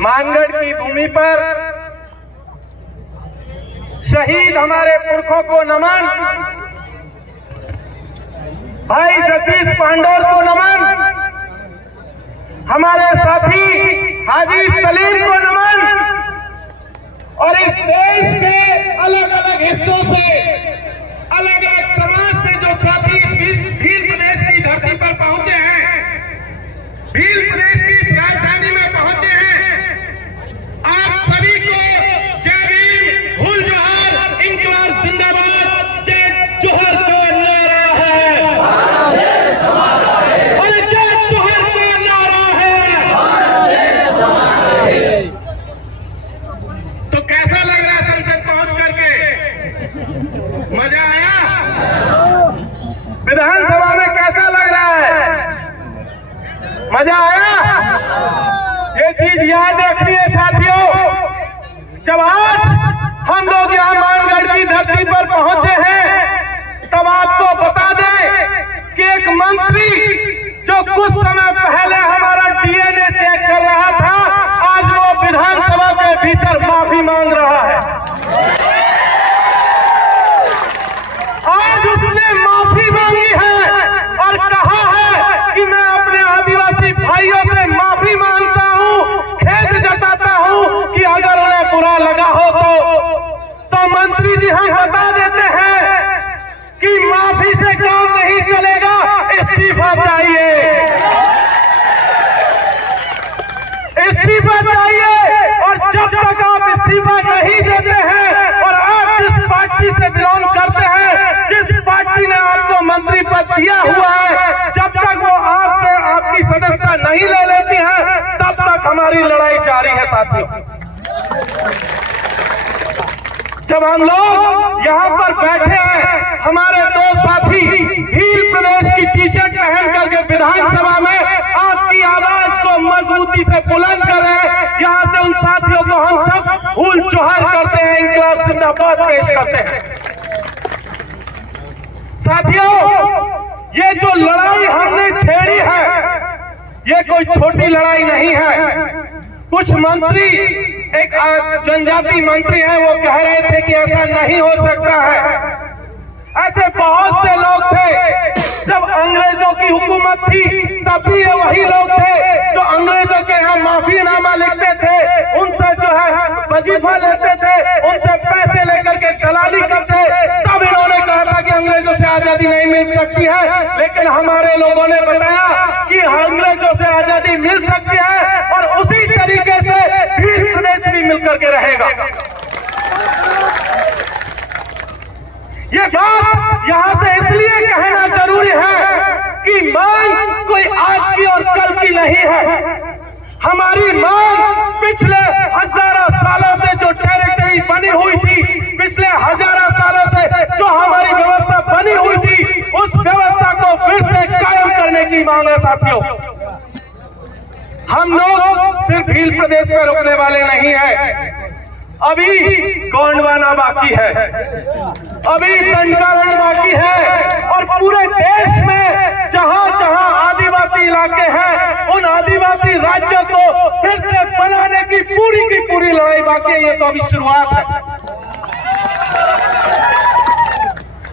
मानगढ़ की भूमि पर शहीद हमारे पुरखों को नमन, भाई सतीश पांडोर को नमन, हमारे साथी हाजी सलीम को नमन और इस देश के अलग अलग हिस्सों से, अलग अलग समाज से जो साथी भील प्रदेश की धरती पर पहुंचे हैं, भील प्रदेश की इस राजधानी में पहुंचे हैं, आप सभी को जय भीम, हुल जोहर, इंकलाब जिंदाबाद, जय जोहर का नारा है, और जय जोहर का नारा है। तो कैसा लग रहा है संसद पहुंच करके? मजा आया? विधानसभा में कैसा लग रहा है? मजा आया? ये चीज याद रखनी है साथियों, जब आज हम लोग यहाँ मानगढ़ की धरती पर पहुंचे हैं, तब आपको बता दें कि एक मंत्री जो कुछ समय पहले हमारा डीएनए चेक कर रहा था, आज वो विधानसभा के भीतर माफी मांग रहा है। आज उसने माफी मांगी है और कहा है कि मैं अपने आदिवासी भाइयों से माफी मांगता हूं, खेद जताता हूं कि अगर उन्हें बुरा लगा हो तो मंत्री जी हम बता देते हैं कि माफी से काम नहीं चलेगा, इस्तीफा चाहिए, इस्तीफा चाहिए। और जब तक आप इस्तीफा नहीं देते हैं और आप जिस पार्टी से बिलोंग करते हैं, जिस पार्टी ने आपको मंत्री पद दिया हुआ है, जब तक वो आपसे आपकी सदस्यता नहीं ले लेती है, तब तक हमारी लड़ाई जारी है साथियों। जब हम लोग यहाँ पर बैठे हैं, हमारे दो साथी भील प्रदेश की टी शर्ट पहन करके विधानसभा में आपकी आवाज को मजबूती से बुलंद कर रहे हैं, यहाँ से उन साथियों को हम सब हुल जोहर करते हैं, इंकलाब जिंदाबाद पेश करते हैं। साथियों, ये जो लड़ाई हमने छेड़ी है, ये कोई छोटी लड़ाई नहीं है। कुछ मंत्री, एक जनजाति मंत्री हैं, वो कह रहे थे कि ऐसा नहीं हो सकता है। ऐसे बहुत से लोग थे, जब अंग्रेजों की हुकूमत थी तब भी ये वही लोग थे जो अंग्रेजों के यहाँ माफीनामा लिखते थे, उनसे जो है वजीफा लेते थे, उनसे पैसे लेकर के दलाली करते। तब इन्होंने कहा था कि अंग्रेजों से आजादी नहीं मिल सकती है, लेकिन हमारे लोगों ने बताया कि अंग्रेजों से आजादी मिल सकती है और उसी तरीके से भील प्रदेश भी मिलकर के रहेगा। ये बात यहाँ से इसलिए कहना जरूरी है कि मांग कोई आज की और कल की नहीं है। हमारी मांग पिछले हजारों सालों से जो टेरिटरी बनी हुई थी, पिछले हजारों सालों से जो हमारी व्यवस्था बनी हुई थी, उस व्यवस्था को फिर से कायम करने की मांग है साथियों। हम लोग सिर्फ भील प्रदेश में रुकने वाले नहीं है, अभी गोंडवाना बाकी है, अभी दंडकारण बाकी है, और पूरे देश में जहां जहां आदिवासी इलाके हैं, उन आदिवासी राज्यों को फिर से बनाने की पूरी लड़ाई बाकी है। ये तो अभी शुरुआत है,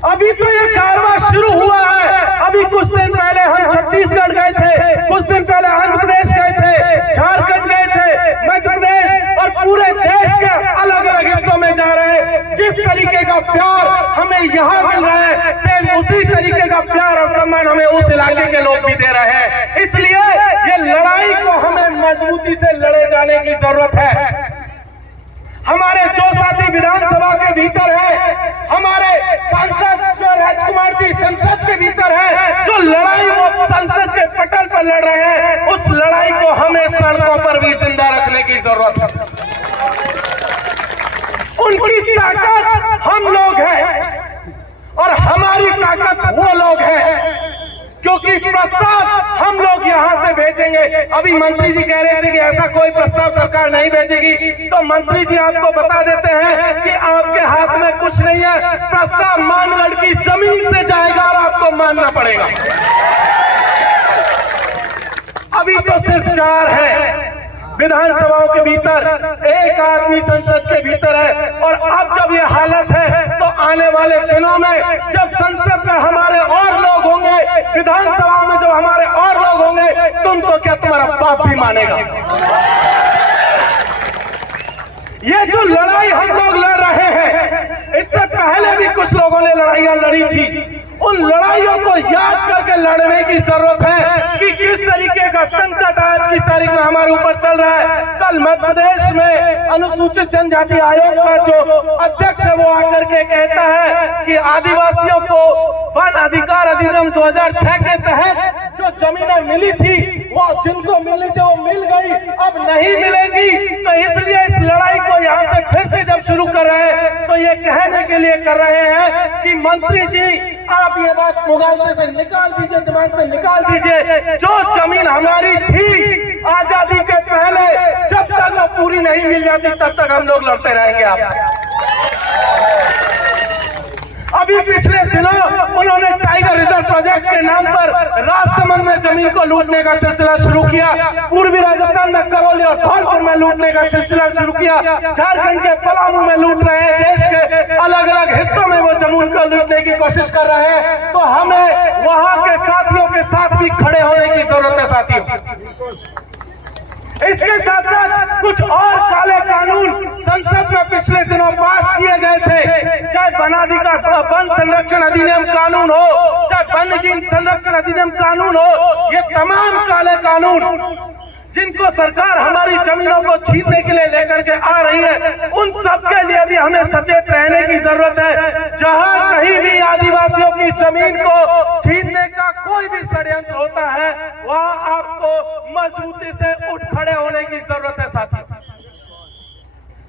अभी तो ये कारवां शुरू हुआ है। अभी कुछ दिन पहले हम छत्तीसगढ़ गए थे, कुछ दिन पहले आंध्र प्रदेश गए थे, झारखंड गए थे, मध्य प्रदेश, और पूरे देश के अलग अलग हिस्सों में जा रहे हैं। जिस तरीके का प्यार हमें यहाँ मिल रहा है, सेम उसी तरीके का प्यार और सम्मान हमें उस इलाके के लोग भी दे रहे हैं। इसलिए ये लड़ाई को हमें मजबूती से लड़े जाने की जरूरत है। हमारे जो साथी विधानसभा के भीतर है, हमारे सांसद जो राजकुमार जी संसद के भीतर है, जो लड़ाई वो संसद के पटल पर लड़ रहे हैं, उस लड़ाई को हमें सड़कों पर भी जिंदा रखने की जरूरत है। उनकी ताकत हम लोग हैं और हमारी ताकत वो लोग हैं, क्योंकि प्रस्ताव हम लोग यहाँ से भेजेंगे। अभी मंत्री जी कह रहे थे कि ऐसा कोई प्रस्ताव सरकार नहीं भेजेगी, तो मंत्री जी आपको बता देते हैं कि आपके हाथ में कुछ नहीं है, प्रस्ताव मानगढ़ की जमीन से जाएगा और आपको मानना पड़ेगा। अभी तो सिर्फ 4 है, विधानसभाओं के भीतर, एक आदमी संसद के भीतर है। और अब जब ये हालत है तो आने वाले दिनों में जब संसद में हमारे और लोग होंगे, विधानसभाओं में जब हमारे और लोग होंगे, तुम तो क्या तुम्हारा बाप भी मानेगा। ये जो लड़ाई हम लोग लड़ रहे हैं, इससे पहले भी कुछ लोगों ने लड़ाइयां लड़ी थी। उन लड़ाइयों को याद करके लड़ने की जरूरत है कि किस तरीके का संकट आज की तारीख में हमारे ऊपर चल रहा है। कल मध्य प्रदेश में अनुसूचित जनजाति आयोग का जो अध्यक्ष है वो आकर के कहता है कि आदिवासियों को वन अधिकार अधिनियम 2006 के तहत जो जमीनें मिली थी, वो जिनको मिली थी वो मिल गई, अब नहीं मिलेंगी। तो इसलिए इस लड़ाई को यहाँ से फिर से जब शुरू कर रहे हैं तो ये कहने के लिए कर रहे हैं कि मंत्री जी आप ये बात मुगालते से निकाल दीजिए, दिमाग से निकाल दीजिए। जो जमीन हमारी थी आजादी के पहले, जब तक वो पूरी नहीं मिल जाती तब तक हम लोग लड़ते रहेंगे आपसे। अभी पिछले दिनों उन्होंने टाइगर रिजर्व प्रोजेक्ट के नाम पर राजसमंद में जमीन को लूटने का सिलसिला शुरू किया, पूर्वी राजस्थान में करौली और धौलपुर में लूटने का सिलसिला शुरू किया, झारखंड के पलामू में लूट रहे हैं, देश के अलग अलग हिस्सों में वो जमीन को लूटने की कोशिश कर रहे हैं। तो हमें वहां के साथियों के साथ भी खड़े होने की जरूरत है साथियों। इसके साथ साथ कुछ और काले कानून संसद में पिछले दिनों पास किए गए थे, चाहे वन संरक्षण अधिनियम कानून हो, चाहे वन्य जीव संरक्षण अधिनियम कानून हो, ये तमाम काले कानून जिनको सरकार हमारी जमीनों को छीनने के लिए लेकर के आ रही है, उन सब के लिए भी हमें सचेत रहने की जरूरत है। जहां कहीं भी आदिवासियों की जमीन को छीनने का कोई भी षड्यंत्र होता है, वहां आपको मजबूती से उठ खड़े होने की जरूरत है साथियों।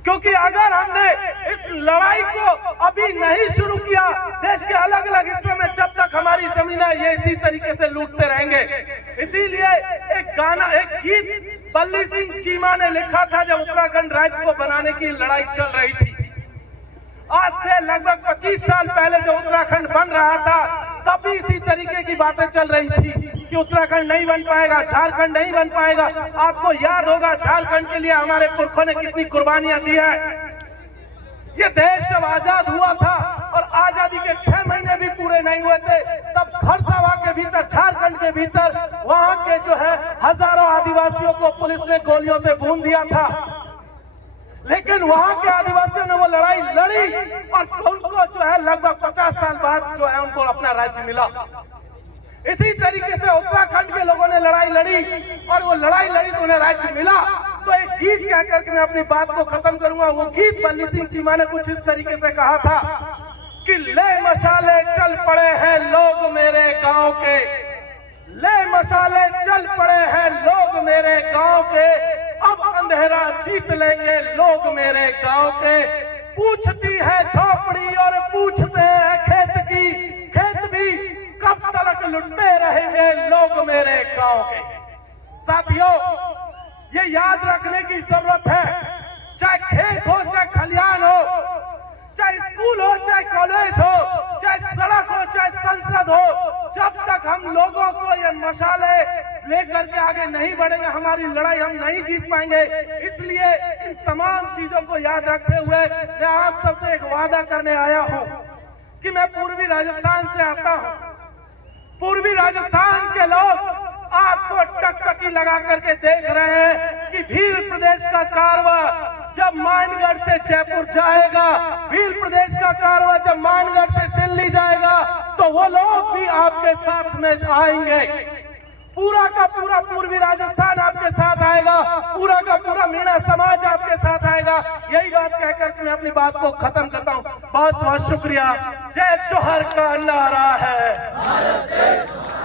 क्योंकि अगर हमने इस लड़ाई को अभी नहीं शुरू किया, देश के अलग अलग हिस्सों में जब तक हमारी जमीनें ये इसी तरीके से लूटते रहेंगे। इसीलिए एक गीत बल्ली सिंह चीमा ने लिखा था जब उत्तराखंड राज्य को बनाने की लड़ाई चल रही थी। आज से लगभग 25 साल पहले जब उत्तराखंड बन रहा था, तब भी इसी तरीके की बातें चल रही थी कि उत्तराखंड नहीं बन पाएगा, झारखंड नहीं बन पाएगा। आपको याद होगा झारखंड के लिए हमारे पुरखों ने कितनी कुर्बानियां दी है। ये देश जब आजाद हुआ था और आजादी के 6 महीने भी पूरे नहीं हुए थे, तब खरसावा के भीतर, झारखंड के भीतर वहां के जो है हजारों आदिवासियों को पुलिस ने गोलियों से भून दिया था। लेकिन वहां के आदिवासियों ने वो लड़ाई लड़ी और उनको जो है लगभग 50 साल बाद जो है उनको अपना राज्य मिला। इसी तरीके से उत्तराखंड के लोगों ने लड़ाई लड़ी और वो लड़ाई लड़ी तो उन्हें राज्य मिला। तो एक गीत कह करके मैं अपनी बात को खत्म करूंगा। वो गीत बल्ली सिंह चीमा ने कुछ इस तरीके से कहा था कि ले मशाले चल पड़े हैं लोग मेरे गांव के, ले मशाले चल पड़े हैं लोग मेरे गांव के, अब अंधेरा जीत लेंगे लोग मेरे गांव के। पूछती है झोपड़ी और पूछते हैं खेत की, खेत भी कब तक लुटते रहेंगे लोग मेरे गांव के। साथियों, ये याद रखने की जरूरत है, चाहे खेत हो, चाहे खलिहान हो, चाहे स्कूल हो, चाहे कॉलेज हो, चाहे सड़क हो, चाहे संसद हो, जब तक हम लोगों को ये मशाले लेकर के आगे नहीं बढ़ेंगे, हमारी लड़ाई हम नहीं जीत पाएंगे। इसलिए इन तमाम चीजों को याद रखते हुए मैं आप सबसे एक वादा करने आया हूं कि मैं पूर्वी राजस्थान से आता हूं। पूर्वी राजस्थान के लोग आपको टकटकी लगा करके देख रहे हैं कि भील प्रदेश का कारवा जब मानगढ़ से जयपुर जाएगा, भील प्रदेश का कारवा जब मानगढ़ से दिल्ली जाएगा, तो वो लोग भी आपके साथ में आएंगे। पूरा का पूरा पूर्वी राजस्थान आपके साथ आएगा, पूरा का पूरा मीणा समाज आपके साथ आएगा। यही बात कहकर मैं अपनी बात को खत्म करता हूँ। बहुत बहुत शुक्रिया। जय जोहर का नारा है।